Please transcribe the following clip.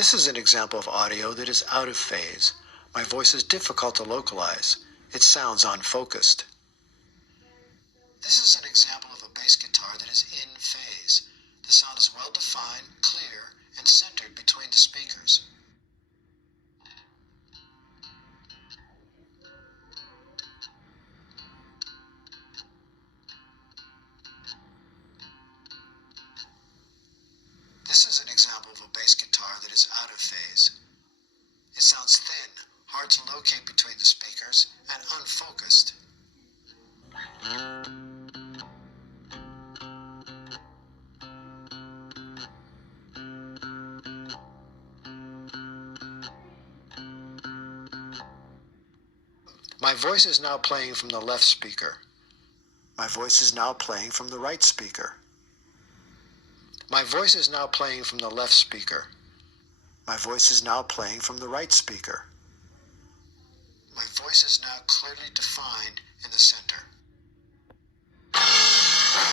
This is an example of audio that is out of phase. My voice is difficult to localize. It sounds unfocused. This is an example of a bass guitar that is in phase. The sound is well defined, clear, and centered between the speakers. This is an example of a bass guitar that is out of phase. It sounds thin, hard to locate between the speakers, and unfocused. My voice is now playing from the left speaker. My voice is now playing from the right speaker. My voice is now playing from the left speaker. My voice is now playing from the right speaker. My voice is now clearly defined in the center.